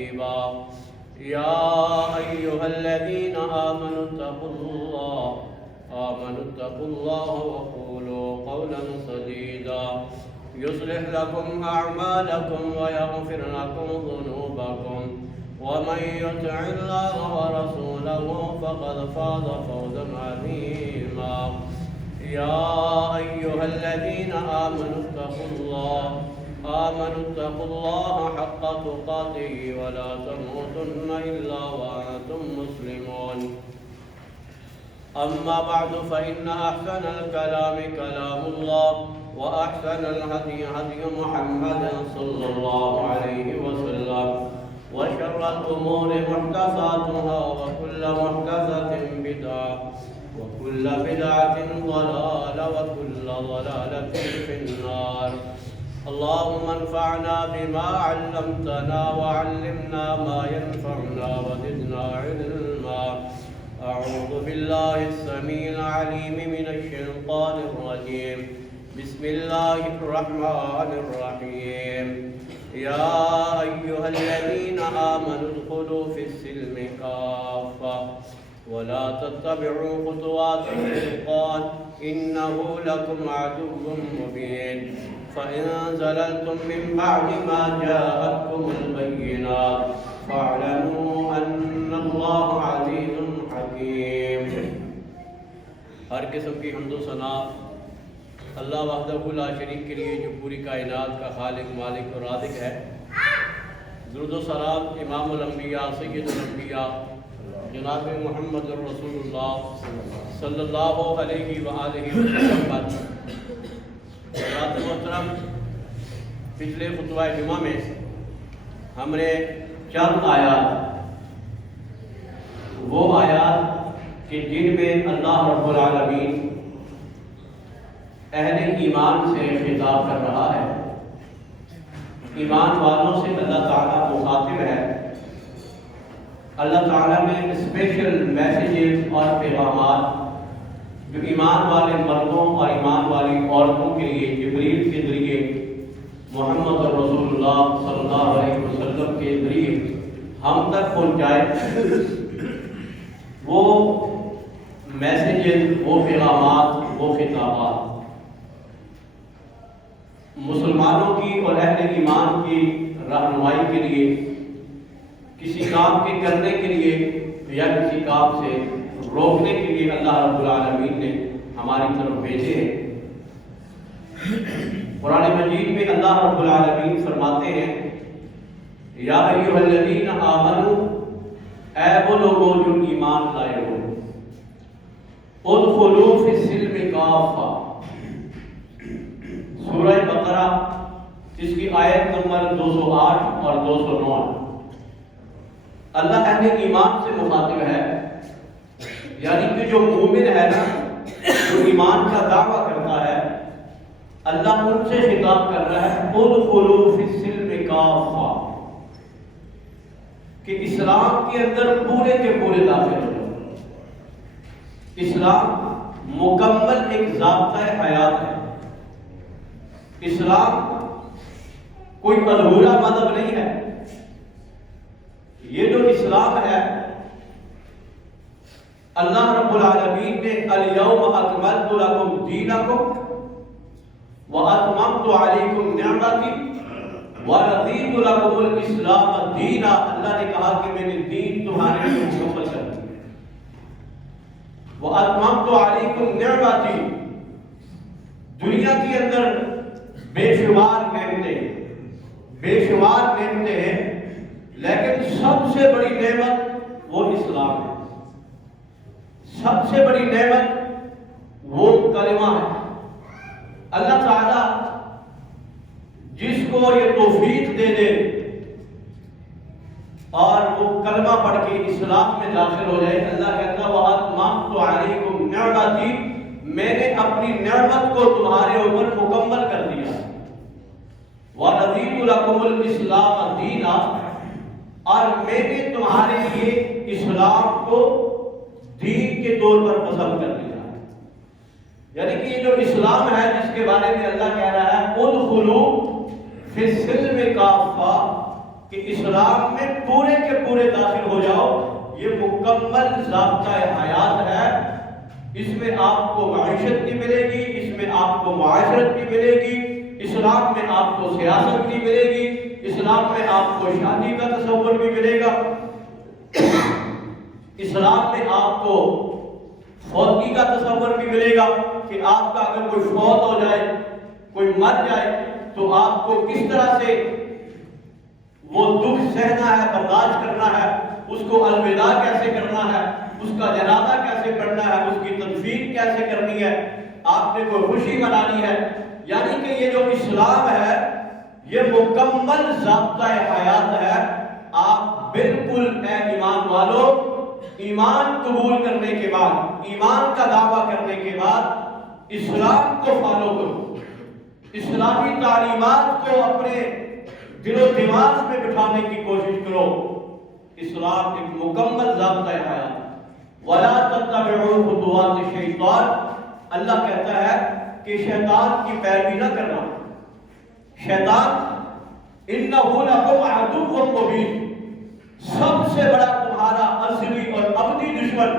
يا أيها الذين آمنوا اتقوا الله وقولوا قولا سديدا يصلح لكم أعمالكم ويغفر لكم ذنوبكم ومن يطع الله ورسوله فقد فاز فوزا عظيما يا أيها الذين آمنوا اتقوا الله حق تقاته ولا تموتن إلا وأنتم مسلمون أما بعد فإن أحسن الكلام كلام الله وأحسن الهدي هدي محمد صلى الله عليه وسلم وشر الأمور محدثاتها وكل محدثة بدعة وكل بدعة ضلالة وكل ضلالة في النار اللهم انفعنا بما علمتنا وعلمنا ما ينفعنا وزدنا علما أعوذ بالله السميع العليم من الشيطان الرجيم بسم الله الرحمن الرحيم يا أيها الذين آمنوا ادخلوا في السلم كافة ولا تتبعوا خطوات الشيطان إنه لكم عدو مبين فإن زللتم من بعد ما جاءتكم البينات فاعلموا أن الله عزيز حكيم. ہر قسم کی حمد و ثنا اللہ وحدہ لا شریک کے لیے جو پوری کائنات کا خالق مالک اور رازق ہے. درود و سلام امام الانبیاء سید الانبیاء جناب محمد رسول اللہ صلی اللہ علیہ وآلہ وسلم پر. حضرات محترم، پچھلے خطبہ جمعہ میں ہم نے چند آیات، وہ آیات کہ جن میں اللہ رب العالمین اہل ایمان سے خطاب کر رہا ہے، ایمان والوں سے اللہ تعالیٰ مخاطب ہے. اللہ تعالیٰ نے اسپیشل میسیجز اور پیغامات جو ایمان والے مردوں اور ایمان والی عورتوں کے لیے جبریل کے ذریعے محمد رسول اللہ صلی اللہ علیہ وسلم کے ذریعے ہم تک پہنچائے، وہ میسیجز، وہ پیغامات، وہ خطابات مسلمانوں کی اور اہل ایمان کی رہنمائی کے لیے، کسی کام کے کرنے کے لیے یا کسی کام سے روکنے کے لیے اللہ رب العالمین نے ہماری طرف بھیجے ہیں. قرآن مجید میں اللہ رب العالمین فرماتے ہیں یا ایھا الذین آمنوا، اے وہ لوگوں جو ایمان لائے ہو، ادخلوا فی السلم کافہ. سورہ بقرہ جس کی آیت نمبر 208 اور 209. اللہ اہل ایمان سے مخاطب ہے، یعنی کہ جو مومن ہے نا، جو ایمان کا دعویٰ کرتا ہے، اللہ ان سے خطاب کر رہا ہے ادخلوا فی السلم کافہ، کہ اسلام کے اندر پورے کے پورے داخل ہو جاؤ. اسلام مکمل ایک ضابطۂ حیات ہے. اسلام کوئی ادھورا مذہب نہیں ہے. یہ جو اسلام ہے، اللہ رب العالمین نے الیوم اکملت لکم دینکم واتممت علیکم نعمتی ورضیت لکم الاسلام دینا. اللہ نے کہا کہ میں نے دین تمہارے لیے مکمل کر دیا. واتممت علیکم نعمتی، دنیا کے اندر بے شمار نعمتیں ہیں، لیکن سب سے بڑی نعمت وہ اسلام ہے. سب سے بڑی نعمت وہ کلمہ ہے. اللہ تعالیٰ جس کو یہ توفیق دے دے اور وہ کلمہ پڑھ کے اسلام میں داخل ہو جائے، اللہ کہتا ہے وَأَتْمَمْتُ عَلَيْكُمْ نِعْمَتِي، میں نے اپنی نعمت کو تمہارے اوپر مکمل کر دیا. وَرَضِيتُ لَكُمُ الْإِسْلَامَ دِينًا، اور میں نے تمہارے لیے اسلام کو دین کے طور پر پسند کر دیا. یعنی کہ یہ جو اسلام ہے جس کے بارے میں اللہ کہہ رہا ہے ادخلوا فی السلم کافہ، کہ اسلام میں پورے کے پورے داخل ہو جاؤ، یہ مکمل ضابطہ حیات ہے۔ اس میں آپ کو معیشت بھی ملے گی، اس میں آپ کو معاشرت بھی ملے گی، اسلام میں آپ کو سیاست بھی ملے گی، اسلام میں آپ کو شادی کا تصور بھی ملے گا، اسلام میں آپ کو فوتگی کا تصور بھی ملے گا کہ آپ کا اگر کوئی فوت ہو جائے، کوئی مر جائے تو آپ کو کس طرح سے وہ دکھ سہنا ہے، برداشت کرنا ہے، اس کو الوداع کیسے کرنا ہے، اس کا جنازہ کیسے پڑھنا ہے، اس کی تدفین کیسے کرنی ہے، آپ نے کوئی خوشی منانی ہے۔ یعنی کہ یہ جو اسلام ہے یہ مکمل ضابطہ حیات ہے۔ آپ بالکل اے ایمان والو، ایمان قبول کرنے کے بعد، ایمان کا دعویٰ کرنے کے بعد اسلام کو فالو کرو، اسلامی تعلیمات کو اپنے دل و دماغ میں بٹھانے کی کوشش کرو۔ اسلام ایک مکمل ضابطہ حیات۔ وَلَا تَتَّبِعُوا خُطُوَاتِ الشَّيْطَانِ، اللہ کہتا ہے کہ شیطان کی پیروی نہ کرنا۔ شیطان إِنَّهُ لَكُمْ عَدُوٌّ مُّبِينٌ، سب سے بڑا تمہارا اصلی اور ابدی دشمن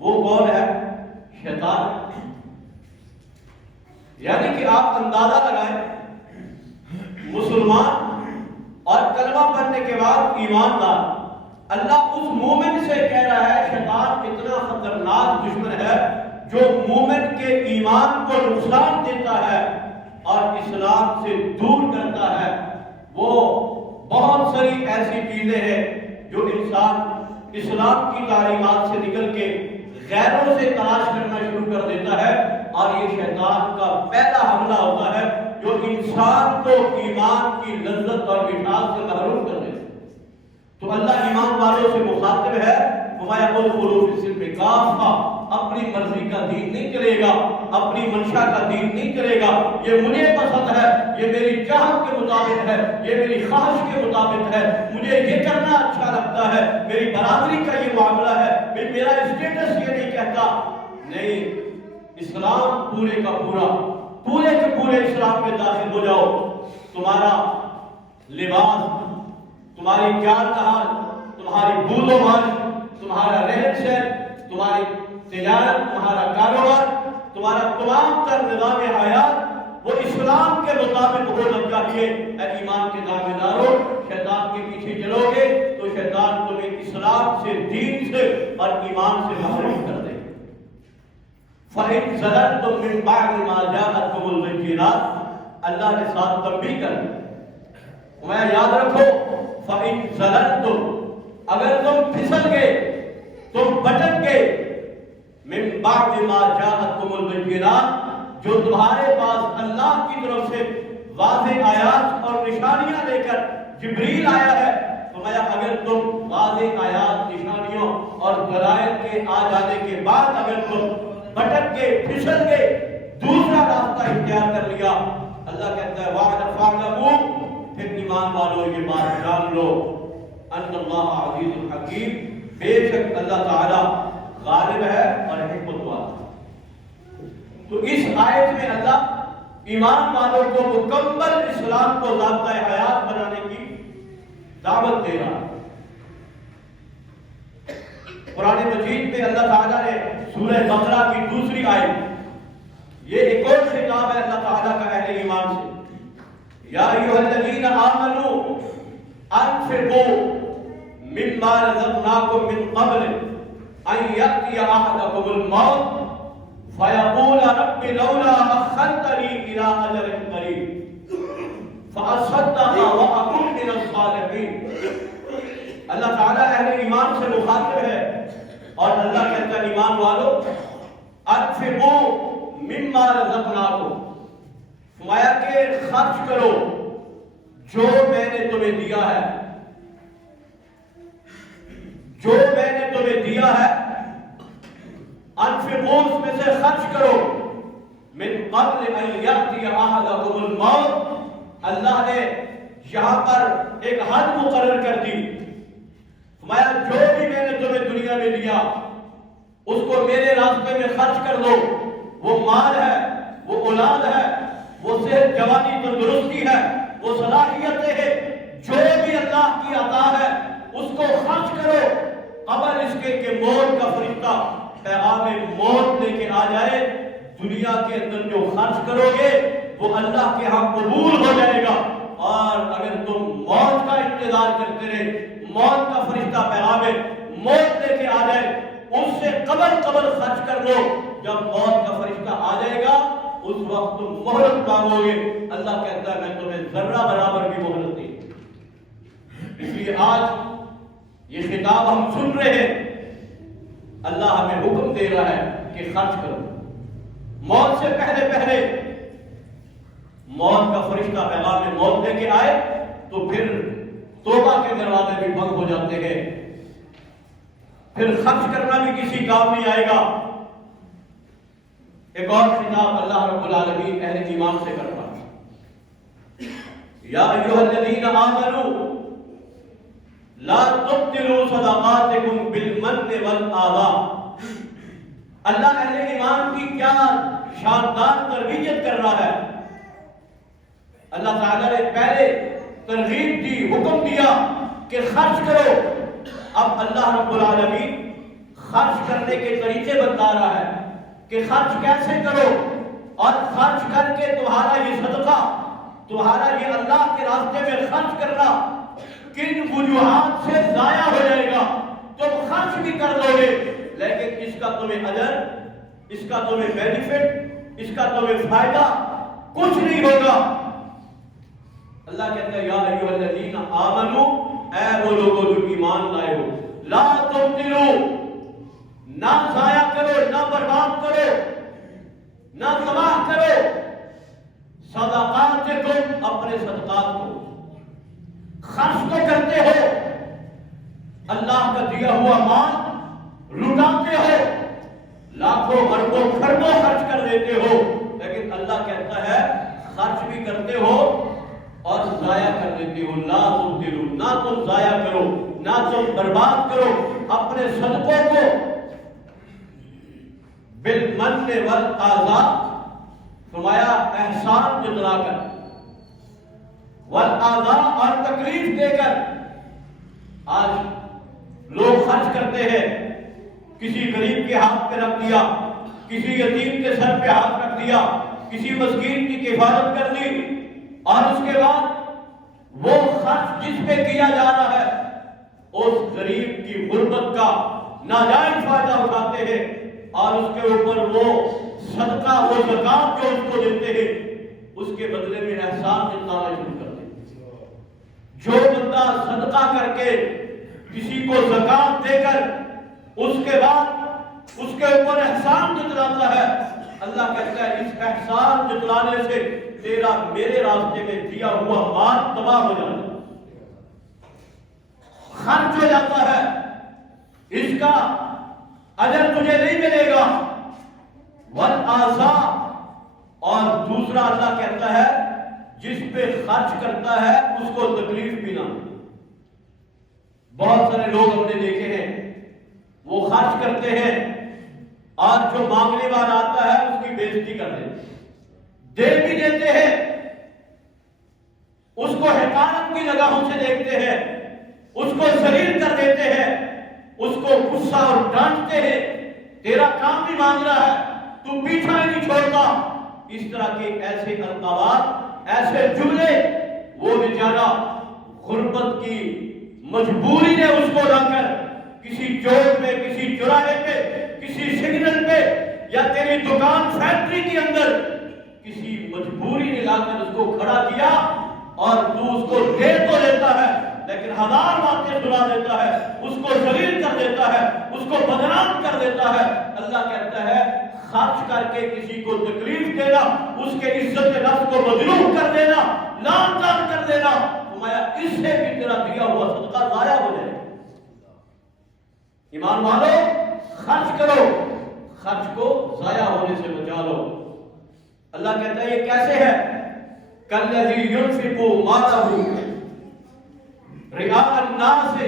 وہ کون ہے؟ شیطان۔ یعنی کہ آپ اندازہ لگائیں، مسلمان اور کلمہ پڑھنے کے بعد ایماندار، اللہ اس مومن سے کہہ رہا ہے شیطان اتنا خطرناک دشمن ہے جو مومن کے ایمان کو نقصان دیتا ہے اور اسلام سے دور کرتا ہے۔ وہ بہت ساری ایسی چیزیں ہیں جو انسان اسلام کی تعلیمات سے نکل کے غیروں سے تلاش کرنا شروع کر دیتا ہے، اور یہ شیطان کا پہلا حملہ ہوتا ہے جو انسان کو ایمان کی لذت اور مٹھاس سے محروم کر دیتا ہے۔ تو اللہ ایمان والوں سے مخاطب ہے، وَمَا يَدْخُلُوا فِي السِّلْمِ كَافَّةً، اپنی مرضی کا دین نہیں کرے گا، اپنی منشا کا دین نہیں کرے گا، یہ مجھے پسند ہے، یہ میری چاہت کے مطابق ہے، یہ میری خواہش کے مطابق ہے، مجھے یہ کرنا اچھا لگتا ہے، میری برادری کا یہ معاملہ ہے، میرا اسٹیٹس یہ نہیں کہتا۔ نہیں، اسلام پورے کا پورا، پورے کے پورے اسلام میں داخل ہو جاؤ۔ تمہارا لباس، تمہاری چال ڈھال، تمہاری بود و ماش، تمہارا رہن سہن، تمہاری تجارت، تمہارا کاروبار، تمہارا تمام تر نظام حیات وہ اسلام کے مطابق ہونا چاہیے۔ اے ایمان کے دعویداروں، شیطان کے پیچھے چلو گے تو شیطان تمہیں اسلام سے، دین سے اور ایمان سے محروم کر دے۔ فَإِنْ زَلَلْتُمْ مِنْ بَعْدِ مَا جَاءَتْكُمُ الْبَيِّنَاتُ، اللہ نے ساتھ تنبیہ کر میں یاد رکھو، فَإِنْ زَلَلْتُمْ، اگر تم پھسل گئے، تم بھٹک گئے، مِنْ بَعْدِ مَا جَاءَتْكُمُ الْبَيِّنَاتُ، جو تمہارے پاس اللہ کی طرف سے واضح آیات اور نشانیاں لے کر جبریل آیا ہے، تو اگر تم واضح آیات، نشانیوں اور دلائل کے آ جانے کے بعد اگر تم بھٹک گئے، پھسل گئے، دوسرا راستہ اختیار کر لیا، اللہ کہتا ہے وَاعْلَمُوا، پھر ایمان والوں یہ بات جان لو، ان اللہ عزیز الحکیم، بے شک اللہ تعالی غالب ہے اور حکمت والا۔ تو اس آیت میں اللہ ایمان والوں کو مکمل اسلام کو ضابطہ حیات بنانے کی دعوت دے رہا ہے۔ قرآن مجید میں اللہ تعالیٰ نے سورہ بقرہ کی دوسری آیت، یہ ایک اور خطاب ہے اللہ تعالیٰ کا اہل ایمان سے، یا ایھا الذین آمنوا انفقوا مما رزقناکم من قبل ان یأتی احدکم الموت فیقول رب لولا اخرتنی الی اجل قریب فاصدق واکن من الصالحین۔ اللہ تعالیٰ اہل ایمان سے مخاطب ہے اور اللہ کہتا ہے ایمان والو، انفقوا مما رزقناکم، فرمایا کہ خرچ کرو جو میں نے تمہیں دیا ہے، جو میں نے تمہیں دیا ہے، انفقوا اس میں سے خرچ کرو، من قبل ان یأتی احدکم الموت، اللہ نے یہاں پر ایک حد مقرر کر دی، فرمایا جو بھی میں نے تمہیں دنیا میں دیا اس کو میرے راستے میں خرچ کر دو، وہ مال ہے، وہ اولاد ہے، وہ صحت جوانی تندرستی ہے، وہ صلاحیتیں ہیں، جو بھی اللہ کی عطا ہے اس کو خرچ کرو قبل اس کے کہ موت کا فرشتہ پیغام موت لے کے آ جائے۔ دنیا کے اندر جو خرچ کرو گے وہ اللہ کے ہاں قبول ہو جائے گا، اور اگر تم موت کا انتظار کرتے رہے، موت کا فرشتہ پیغام موت لے کے آ جائے، اس سے قبل خرچ کر لو۔ جب موت کا فرشتہ آ جائے گا اس وقت تم مہلت مانگو گے، اللہ کہتا ہے میں تمہیں ذرہ برابر بھی مہلت نہیں۔ اس لیے آج یہ خطاب ہم سن رہے ہیں، اللہ ہمیں حکم دے رہا ہے کہ خرچ کرو۔ موت سے پہلے موت کا فرشتہ پیغام میں موت لے کے آئے تو پھر توبہ کے دروازے بھی بند ہو جاتے ہیں، پھر خرچ کرنا بھی کسی کام نہیں آئے گا۔ ایک اور خطاب اللہ رب العالمین اہل ایمان سے کر رہا ہے، یا ایھا الذین آمنوا لا تبطلوا صدقاتکم بالمن والآذى۔ اللہ اہل ایمان کی کیا شاندار تربیت کر رہا ہے۔ اللہ تعالیٰ نے پہلے ترغیب دی، حکم دیا کہ خرچ کرو، اب اللہ رب العالمین خرچ کرنے کے طریقے بتا رہا ہے کہ خرچ کیسے کرو، اور خرچ کر کے تمہارا یہ صدقہ، تمہارا یہ اللہ کے راستے میں خرچ کرنا کن وجوہات سے ضائع ہو جائے گا۔ تم خرچ بھی کر لو گے لیکن اس کا تمہیں اجر، اس کا تمہیں بینیفٹ، اس کا تمہیں فائدہ کچھ نہیں ہوگا۔ اللہ کہتا ہے یا ایھا الذین آمنو، اے وہ لوگوں جو ایمان لائے ہو، لا تبطلوا، نہ ضائع کرو، نہ برباد کرو، نہ تباہ کرو، صدقاتکم، اپنے صدقات کو۔ خرچ تو کرتے ہو، اللہ کا دیا ہوا مال لٹاتے ہو، لاکھوں اربوں کھربوں خرچ کر دیتے ہو، لیکن اللہ کہتا ہے خرچ بھی کرتے ہو اور ضائع کر دیتے ہو۔ لا تبطلوا، نہ تم ضائع کرو، نہ تم برباد کرو اپنے صدقوں کو۔ بالمن والآذى، فرمایا احسان جتلا کر، والآذى، اور تکلیف دے کر۔ آج لوگ خرچ کرتے ہیں، کسی غریب کے ہاتھ پہ رکھ دیا، کسی یتیم کے سر پہ ہاتھ رکھ دیا، کسی مسکین کی کفالت کر دی، اور اس کے بعد وہ خرچ جس پہ کیا جا رہا ہے اس غریب کی غربت کا ناجائز فائدہ اٹھاتے ہیں، اور اس کے اوپر وہ صدقہ، وہ زکات جو اس کو دیتے ہیں اس کے بدلے میں احسان جتلانا شروع کر دیتے ہیں۔ جو بندہ صدقہ کر کے کسی کو زکات دے کر اس کے بعد اس کے اوپر احسان جتلاتا ہے، اللہ کہتا ہے اس احسان جتلانے سے تیرا میرے راستے میں دیا ہوا مال تباہ ہو جاتا ہے، خرچ ہو جاتا ہے، اس کا اجر تجھے نہیں ملے گا۔ والآذى، اور دوسرا اللہ کہتا ہے جس پہ خرچ کرتا ہے اس کو تکلیف بھی نہ۔ بہت سارے لوگ ہم نے دیکھے ہیں، وہ خرچ کرتے ہیں اور جو مانگنے والا آتا ہے اس کی بےزتی کر دیتے ہیں، دے بھی دیتے ہیں، اس کو حقارت کی نگاہوں سے دیکھتے ہیں، اس کو ذلیل کر دیتے ہیں، اس کو غصہ اور ڈانٹتے ہیں، تیرا کام بھی مانگ رہا ہے، تو پیچھا ہی نہیں چھوڑتا۔ اس طرح کے ایسے القابات، ایسے جملے، وہ بیچارہ غربت کی مجبوری نے اس کو لا کر کسی چوک میں، کسی چوراہے پہ، کسی سگنل پہ، یا تیری دکان فیکٹری کے اندر کسی مجبوری نے لا کر اس کو کھڑا کیا، اور تو اس کو دے تو لیتا ہے لیکن ہزار باتیں سنا دیتا ہے، اس کو ذلیل کر دیتا ہے، اس کو بدنام کر دیتا ہے۔ اللہ کہتا ہے خرچ کر کے کسی کو تکلیف دینا، اس کے عزت نفس کو مجروح کر دینا، لعن طعن کر دینا، فرمایا اس سے بھی تیرا دیا ہوا صدقہ ضائع ہو جائے۔ ایمان والو، خرچ کرو، خرچ کو ضائع ہونے سے بچا لو۔ اللہ کہتا ہے یہ کیسے ہے؟ کالذی ينفق مالہ رئاء الناس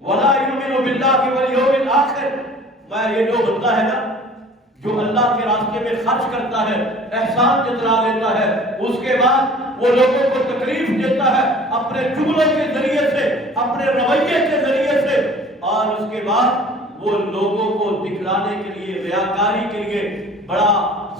ولا یؤمن باللہ والیوم الآخر۔ میں یہ جو بندہ ہے نا جو اللہ کے راستے میں خرچ کرتا ہے، احسان جتلا دیتا ہے، اس کے بعد وہ لوگوں کو تکلیف دیتا ہے اپنے جملوں کے ذریعے سے، اپنے رویے کے ذریعے سے، اور اس کے بعد وہ لوگوں کو دکھلانے کے لیے، ریاکاری کے لیے بڑا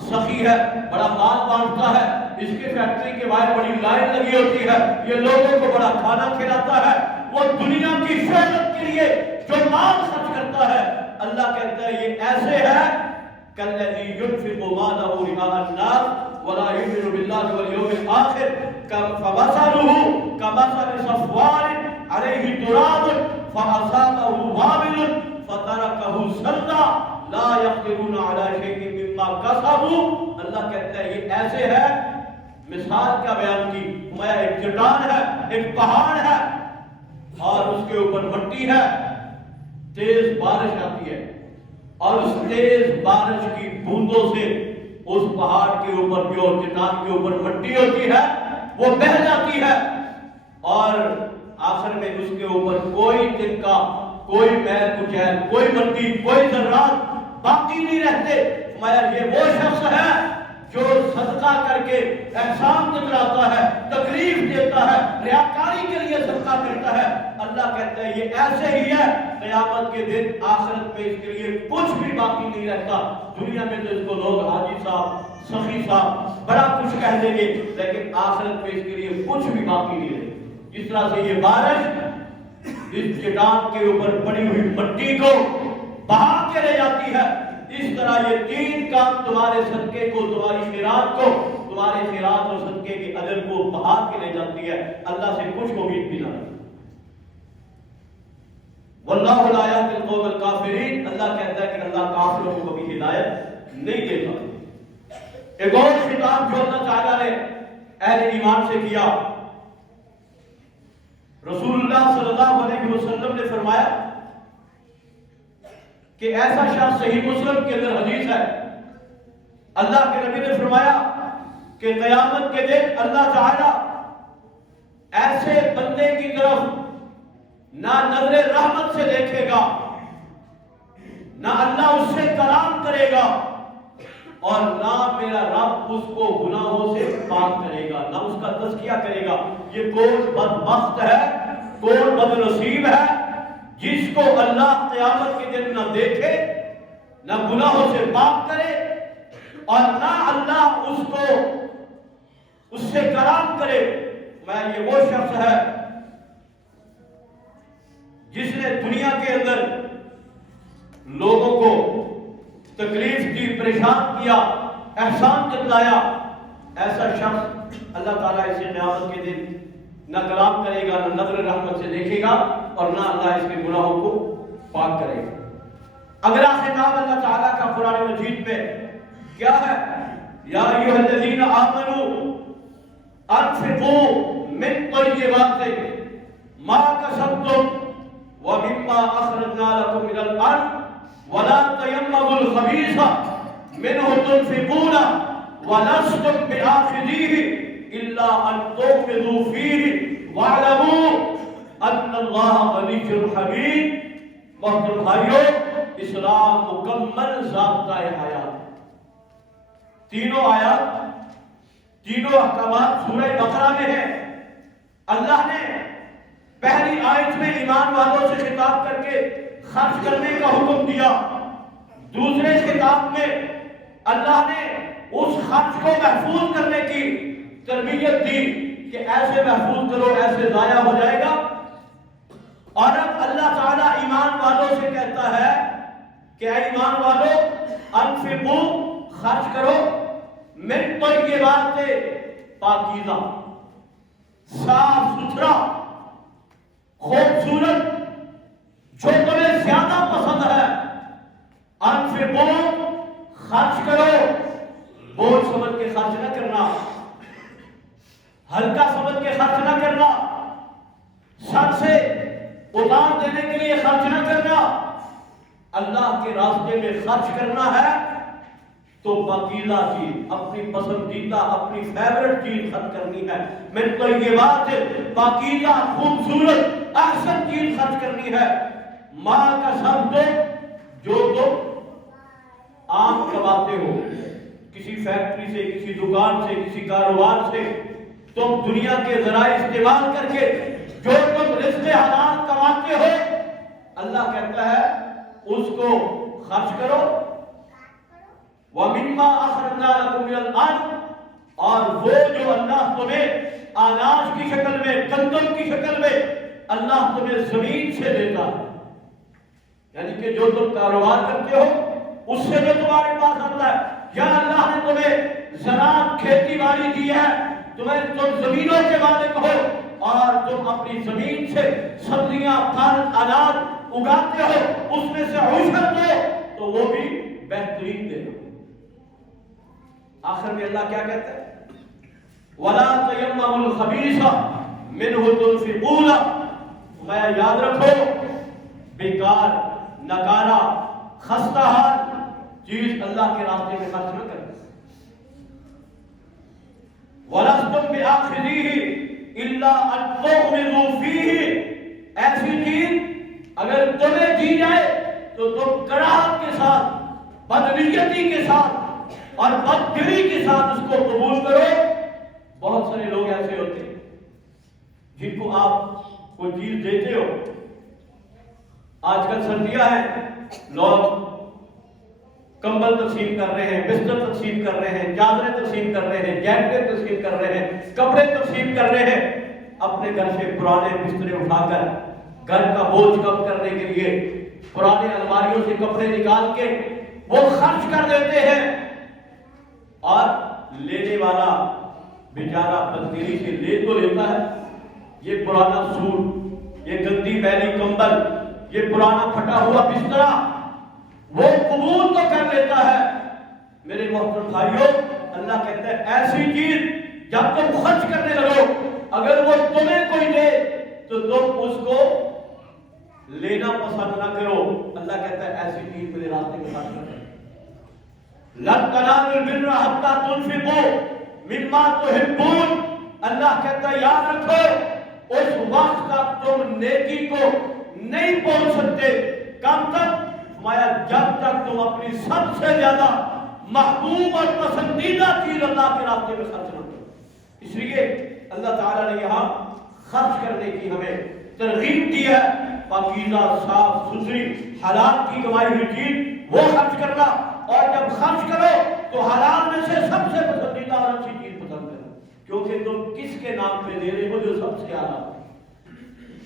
سخی ہے، بڑا مال بانٹتا ہے، اس کی فیکٹری کے باہر بڑی لائن لگی ہوتی ہے، یہ لوگوں کو بڑا کھانا کھلاتا ہے، وہ دنیا کی شہرت کے لیے جو مال خرچ کرتا ہے، اللہ کہتا ہے یہ ایسے ہے کالذی ينفق ماله رئاء الناس ولا يؤمن بالله واليوم الآخر فمثله كمثل صفوان عليه تراب فأصابه وابل فتركه صلدا لا يقدرون على شيء مما كسبوا. اللہ کہتا ہے یہ ایسے ہے، مثال کیا بیان کی، میں ایک چٹان ہے، ایک پہاڑ ہے، اور اس کے اوپر مٹی ہے، تیز بارش آتی ہے، اور اس تیز بارش کی بوندوں سے اس پہاڑ کے اوپر، جو چٹان کے اوپر مٹی ہوتی ہے، وہ بہہ جاتی ہے، اور آخر میں اس کے اوپر کوئی تنکا، کوئی میل کچیل، کوئی مٹی، کوئی ذرات باقی نہیں رہتے. مگر یہ وہ شخص ہے جو صدقہ کر کے احسان جتلاتا ہے، تکلیف دیتا ہے، ریاکاری کے لیے صدقہ کرتا ہے. اللہ کہتا ہے یہ ایسے ہی ہے، قیامت کے دن آخرت میں اس کے لیے کچھ بھی باقی نہیں رہتا. دنیا میں تو اس کو لوگ حاجی صاحب، سخی صاحب بڑا کچھ کہہ دیں گے، لیکن آخرت میں اس کے لیے کچھ بھی باقی نہیں رہے. جس طرح سے یہ بارش اس چٹان کے اوپر پڑی ہوئی مٹی کو بہا کے لے جاتی ہے، اس طرح یہ تین کام تمہارے صدقے کو، تمہاری خیرات کو، تمہارے خیرات اور صدقے کے اجر کو بہا کے لے جاتی ہے. اللہ سے کچھ امید بھی نہ رکھو. واللہ لا یہدی القوم الکافرین. اللہ کہتا ہے کہ اللہ کافروں کو کبھی ہدایت نہیں دیتا. ایک اور خطاب جو اللہ تعالیٰ نے اہل ایمان سے کیا، رسول اللہ صلی اللہ علیہ وسلم نے فرمایا کہ ایسا شخص، صحیح مسلم کے اندر حدیث ہے، اللہ کے نبی نے فرمایا کہ قیامت کے دن اللہ تعالیٰ ایسے بندے کی طرف نہ نظر رحمت سے دیکھے گا، نہ اللہ اس سے کلام کرے گا، اور نہ میرا رب اس کو گناہوں سے پاک کرے گا، نہ اس کا تزکیہ کرے گا. یہ کون بدبخت ہے، کون بد نصیب ہے جس کو اللہ قیامت کے دن نہ دیکھے، نہ گناہوں سے پاک کرے، اور نہ اللہ اس کو اس سے کلام کرے. میں یہ وہ شخص ہے جس نے دنیا کے اندر لوگوں کو تکلیف دی، پریشان کیا، احسان جتلایا. ایسا شخص اللہ تعالیٰ اسے قیامت کے دن نہ کلام کرے گا، نہ نظر رحمت سے دیکھے گا، اور نہ اللہ اس کے گناہوں کو پاک کرے گا. اگلا خطاب اللہ تعالیٰ کا قرآن مجید میں کیا ہے؟ یا ایھا الذین آمنوا انفقوا من طیبات ما کسبتم ومما اخرجنا لكم من الارض ولا تیمموا الخبیث منه تنفقون ولستم بآخذیہ الا ان تغمضوا فیہ واعلموا ان اللہ غنی حمید. محترم بھائیو، اسلام مکمل ضابطۂ حیات. تینوں آیات، تینوں احکامات سورہ بقرہ میں ہیں. اللہ نے پہلی آیت میں ایمان والوں سے خطاب کر کے خرچ کرنے کا حکم دیا. دوسرے خطاب میں اللہ نے اس خرچ کو محفوظ کرنے کی تربیت دی کہ ایسے محفوظ کرو، ایسے ضائع ہو جائے گا. اور اب اللہ تعالیٰ ایمان والوں سے کہتا ہے کہ اے ایمان والو، انفقوا، خرچ کرو، من طیبات، پاکیزہ، صاف ستھرا، خوبصورت، جو تمہیں زیادہ پسند ہے. انفقوا، خرچ کرو، بوجھ سمجھ کے خرچ نہ کرنا، ہلکا سمجھ کے خرچ نہ کرنا، سر سے اتار دینے کے لیے خرچ نہ کرنا. اللہ کے راستے میں خرچ کرنا ہے تو پاکیزہ چیز، اپنی پسندیدہ، اپنی فیورٹ چیز خرچ کرنی ہے. من طیبات، پاکیزہ، خوبصورت، احسن چیز خرچ کرنی ہے. ما کسبتم، جو تم عام کماتے ہو، کسی فیکٹری سے، کسی دکان سے، کسی کاروبار سے تم دنیا کے ذرائع استعمال کر کے جو تم رزق حلال کماتے ہو، اللہ کہتا ہے اس کو خرچ کرو۔ وَمِمَّا أَخْرَجْنَا لَكُم مِّنَ الْأَرْضِ، اور وہ جو اللہ تمہیں اناج کی شکل میں، گندم کی شکل میں اللہ تمہیں زمین سے دیتا ہے، یعنی کہ جو تم کاروبار کرتے ہو اس سے جو تمہارے پاس آتا ہے، یا اللہ نے تمہیں زراعت کھیتی باڑی دی ہے، تم زمینوں کے مالک ہو اور تم اپنی زمین سے سبزیاں، پھل، اناج اگاتے ہو، اس میں سے عشر دو تو وہ بھی بہترین دے دو۔ آخر میں اللہ کیا کہتا ہے؟ وَلَا تَيَمَّمُوا الْخَبِيثَ مِنْهُ تُنْفِقُونَ، میں یاد رکھو بیکار، نکارا، خستہ حال چیز اللہ کے راستے میں خرچ نہ کرو۔ وَلَسْتُمْ بِآخِذِيهِ إِلَّا أَن تُغْمِضُوا فِيهِ، ایسی چیز اگر تمہیں دی جائے تو تم کراہت کے ساتھ، بدنیتی کے ساتھ اور بددلی کے ساتھ اس کو قبول کرو۔ بہت سارے لوگ ایسے ہوتے ہیں جن کو آپ کوئی چیز دیتے ہو، آج کل سردیاں ہیں، لوگ کمبل تقسیم کر رہے ہیں، بستر تقسیم کر رہے ہیں، چادریں تقسیم کر رہے ہیں، جیکٹیں تقسیم کر رہے ہیں، کپڑے تقسیم کر رہے ہیں، اپنے گھر سے پرانے بسترے اٹھا کر گھر کا بوجھ کم کرنے کے لیے پرانے الماریوں سے کپڑے نکال کے وہ خرچ کر دیتے ہیں، اور لینے والا بیچارہ بددلی سے لے تو لیتا ہے، یہ پرانا سوٹ، یہ گندی میلی کمبل، یہ پرانا پھٹا ہوا بسترا وہ قبول تو کر لیتا ہے۔ میرے محترم بھائیوں، اللہ کہتا ہے ایسی چیز جب تم خرچ کرنے لگو، اگر وہ تمہیں کوئی دے تو تم اس کو لینا پسند نہ کرو۔ اللہ کہتا ہے ایسی چیز میرے راستے میں خرچ کرو۔ لَن تَنَالُوا الْبِرَّ حَتَّىٰ تُنْفِقُوا مِمَّا تُحِبُّونَ، اللہ کہتا ہے یاد رکھو اس وقت تک تم نیکی کو نہیں پہنچ سکتے۔ کب تک؟ فرمایا جب تک تم اپنی سب سے زیادہ محبوب اور پسندیدہ چیز اللہ کے راستے میں خرچ نہ کرو۔ اس لیے اللہ تعالیٰ نے یہاں خرچ کرنے کی ہمیں ترغیب دی ہے، پاکیزہ، صاف ستھری، حلال کی کمائی ہوئی چیز وہ خرچ کرنا، اور جب خرچ کرو تو حلال میں سے سب سے پسندیدہ اور اچھی چیز پسند کرو، کیونکہ تم کس کے نام پہ دے رہے ہو؟ جو سب سے اعلیٰ،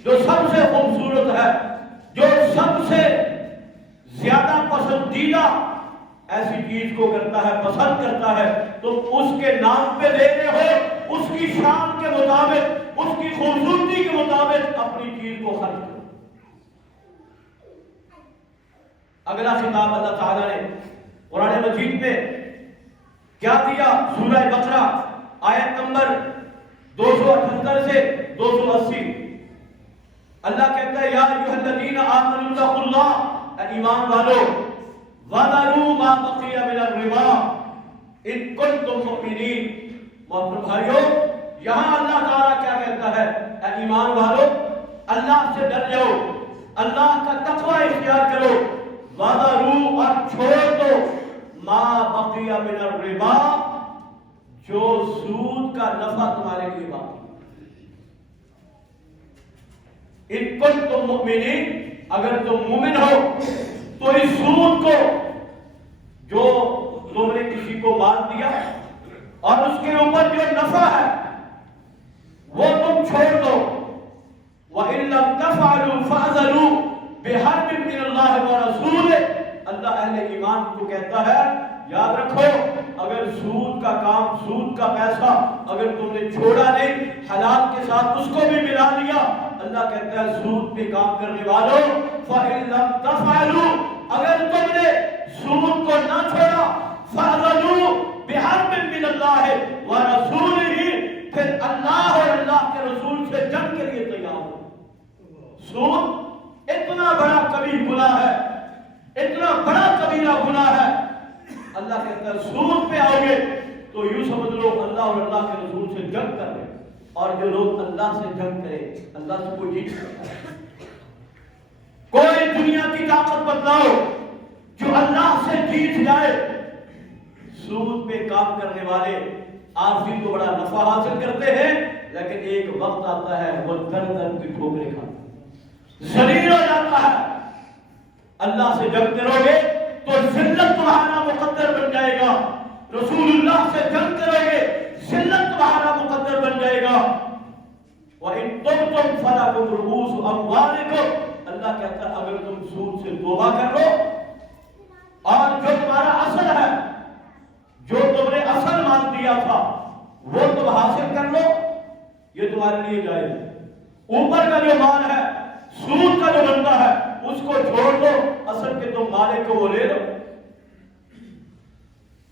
جو سب سے خوبصورت ہے، جو سب سے زیادہ پسندیدہ ایسی چیز کو کرتا ہے، پسند کرتا ہے، تم اس کے نام پہ دے رہے ہو، اس کی شان کے مطابق، اس کی خوبصورتی کے مطابق اپنی چیز کو خرچ کرو۔ اگلا خطاب اللہ تعالیٰ نے قرآن مجید میں کیا دیا؟ سورہ بقرہ آیت نمبر 278 سے 280، اللہ کہتا ہے یا ایھا الذین آمنوا اتقوا اللہ، ایمان والو، وذروا ما بقی من الربا ان کنتم مؤمنین۔ محترم بھائیو، یہاں اللہ تعالیٰ کیا کہتا ہے؟ اے ایمان والو، اللہ سے ڈر جاؤ، اللہ کا تقوی اختیار کرو، وذروا، اور چھوڑ دو، ما بقی من الربا، جو سود کا نفع تمہارے لیے باقی۔ ان کنتم مؤمنین، اگر تم مومن ہو تو اس سود کو جو تم نے کسی کو مال دیا اور اس کے اوپر جو نفع ہے وہ تم چھوڑ دو۔ وَإِن لَّمْ تَفْعَلُوا فَأْذَنُوا بِحَرْبٍ مِّنَ اللَّهِ وَرَسُولِهِ، اللہ اہل ایمان کو کہتا ہے یاد رکھو، اگر سود کا کام، سود کا پیسہ اگر تم نے چھوڑا نہیں، حلال کے ساتھ اس کو بھی ملا لیا، اللہ کہتا ہے سود پہ کام کرنے والوں، فَإِن لَّمْ تَفْعَلُوا، اگر تم نے سود کو نہ چھوڑا، فَأْذَنُوا بِحَرْبٍ مِّنَ اللَّهِ وَرَسُولِهِ، پھر اللہ اور اللہ کے رسول سے جنگ کے لیے تیار ہو۔ سود اتنا بڑا کبھی گناہ ہے، اتنا بڑا کبیرہ گناہ ہے، اللہ کہتا ہے سود پہ آؤ گے تو یوں سمجھ لو اللہ اور اللہ کے رسول سے جنگ کر رہے، اور جو لوگ اللہ سے جنگ کرے اللہ سے کوئی جیت سکتا ہے۔ کوئی دنیا کی طاقت بتلاؤ جو جو اللہ سے جیت جائے. سود پہ کام کرنے والے عارضی تو بڑا نفع حاصل کرتے ہیں، لیکن ایک وقت آتا ہے وہ گردن کی ٹھوکریں کھاتا ہے، ذلیل ہو جاتا ہے. اللہ سے جنگ کرو گے تو ذلت تمہارا مقدر بن جائے گا. رسول اللہ سے جنگ کرو گے ذلت تمہارا مقدر بن جائے گا. وَإِن تُبْتُمْ فَلَكُمْ رُءُوسُ أَمْوَالِكُمْ، اللہ کہتا ہے اگر تم سود سے توبہ کر لو اور جو تمہارا اصل ہے، جو تم نے اصل مان دیا تھا وہ تم حاصل کر لو، یہ تمہارے لیے جائز ہے. اوپر کا جو مال ہے، سود کا جو بنتا ہے، اس کو چھوڑ دو، اصل کے تم مالک کو وہ لے لو.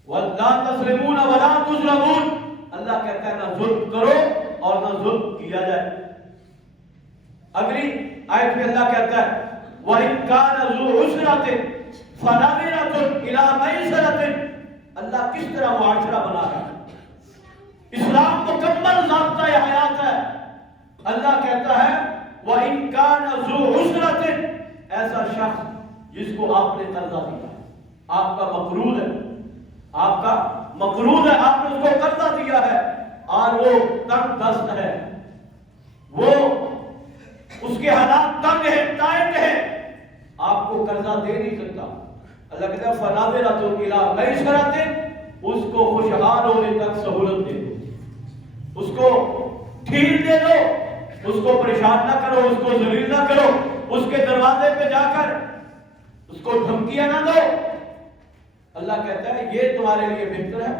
وَلَا تَظْلِمُونَ وَلَا تُظْلَمُونَ، اللہ کہتا ہے نہ ظلم کرو اور نہ ظلم کیا جائے. اگلی آیت میں اللہ کہتا ہے وَإِن كَانَ ذُو عُسْرَةٍ فَنَظِرَةٌ إِلَىٰ مَيْسَرَةٍ. اللہ کس طرح معاشرہ بنا رہا ہے، اسلام مکمل ضابطہ حیات ہے. اللہ کہتا ہے وَإِن كَانَ ذُو عُسْرَةٍ، ایسا شخص جس کو آپ نے قرضہ دیا، آپ کا مقروض ہے، آپ کا مقروض ہے، آپ نے اس کو قرضہ دیا ہے اور وہ تنگ دست ہے، وہ اس کے حالات تنگ ہیں، ٹائٹ ہیں، آپ کو قرضہ دے نہیں سکتا. اللہ کہتا ہے فَنَظِرَةٌ إِلَىٰ مَيْسَرَةٍ، اس کو خوشحال ہونے تک سہولت دے دو، اس کو ڈھیل دے دو، اس کو پریشان نہ کرو، اس کو ذلیل نہ کرو، اس کے دروازے پہ جا کر اس کو دھمکیاں نہ دو. اللہ کہتا ہے یہ تمہارے لیے بہتر ہے.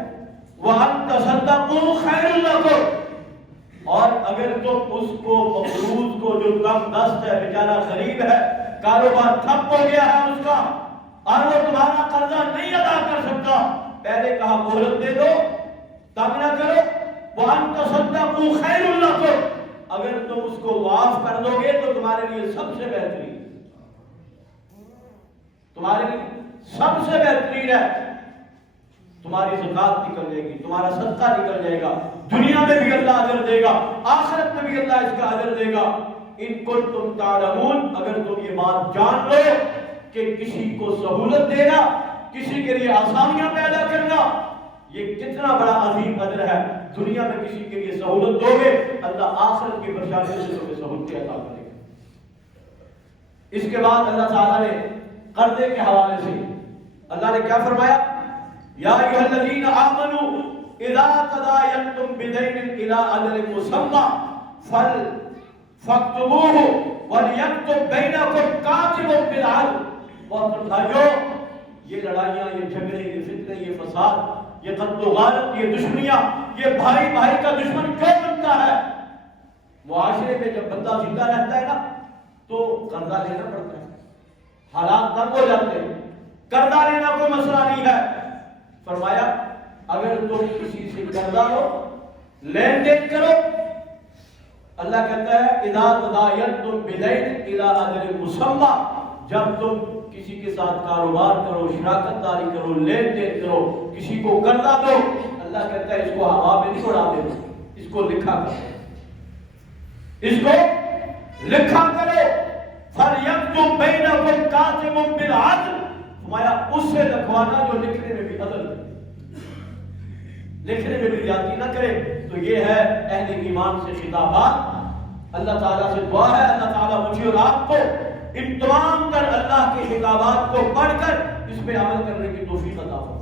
وَأَن تَصَدَّقُوا خَيْرٌ لَكُمْ، اور اگر تم اس کو مقروض کو جو تنگ دست ہے، بیچارہ غریب ہے، کاروبار ٹھپ ہو گیا ہے اس کا اور وہ تمہارا قرضہ نہیں ادا کر سکتا، پہلے کہا مہلت دے دو، تنگ نہ کرو. وَأَن تَصَدَّقُوا خَيْرٌ لَكُمْ، اگر تم اس کو معاف کر دو گے تو تمہارے لیے سب سے بہترین، تمہارے لیے سب سے بہترین ہے. تمہاری زکات نکل جائے گی، تمہارا صدقہ نکل جائے گا، دنیا میں بھی اللہ اجر دے گا، آخرت میں بھی اللہ اس کا اجر دے گا. ان کنتم تعلمون، اگر تم یہ بات جان لو کہ کسی کو سہولت دینا، کسی کے لیے آسانیاں پیدا کرنا، یہ کتنا بڑا عظیم اجر ہے. دنیا میں کسی کے لیے سہولت دو گے، اللہ آخرت کی پریشانیوں سے تمہیں سہولتیں عطا کرے گا. اس کے بعد اللہ تعالیٰ نے قرضے کے حوالے سے اللہ نے کیا فرمایا؟ یا ایھا الذین آمنوا اذا تداینتم بدین الی اجل مسمی فاکتبوہ ولیکتب بینکم کاتب بالعدل. محترم بھائیو، یہ لڑائیاں، یہ جھگڑے، یہ فتنے، یہ فساد، یہ قتل و غارت، یہ دشمنیاں، یہ بھائی بھائی کا دشمن کیوں بنتا ہے؟ معاشرے میں جب بندہ زندہ رہتا ہے نا تو قرضہ لینا پڑتا ہے، حالات تنگ ہو جاتے ہیں، قرضہ لینا کوئی مسئلہ نہیں ہے. فرمایا اگر تم کسی سے قرضہ لو، لین دین کرو، اللہ کہتا ہے اذا تداینتم بدین الی اجل مسمی، جب تم کسی کے ساتھ کاروبار کرو، شراکت داری کرو، لین دین کرو، کسی کو قرضہ دو، اللہ کہتا ہے اس کو ہوا میں نہیں اڑا دینا، اس کو لکھا کرو، اس کو لکھا کرو. فَلْيَكْتُبْ بَيْنَكُمْ كَاتِبٌ بِالْعَدْلِ، فرمایا اس سے لکھوانا جو لکھنے میں بھی عدل ہے، لکھنے میں بھی زیادتی نہ کرے. تو یہ ہے اہل ایمان سے خطابات. اللہ تعالیٰ سے دعا ہے اللہ تعالیٰ مجھے اور آپ کو ان تمام تر اللہ کے خطابات کو پڑھ کر اس پہ عمل کرنے کی توفیق عطا فرمائے.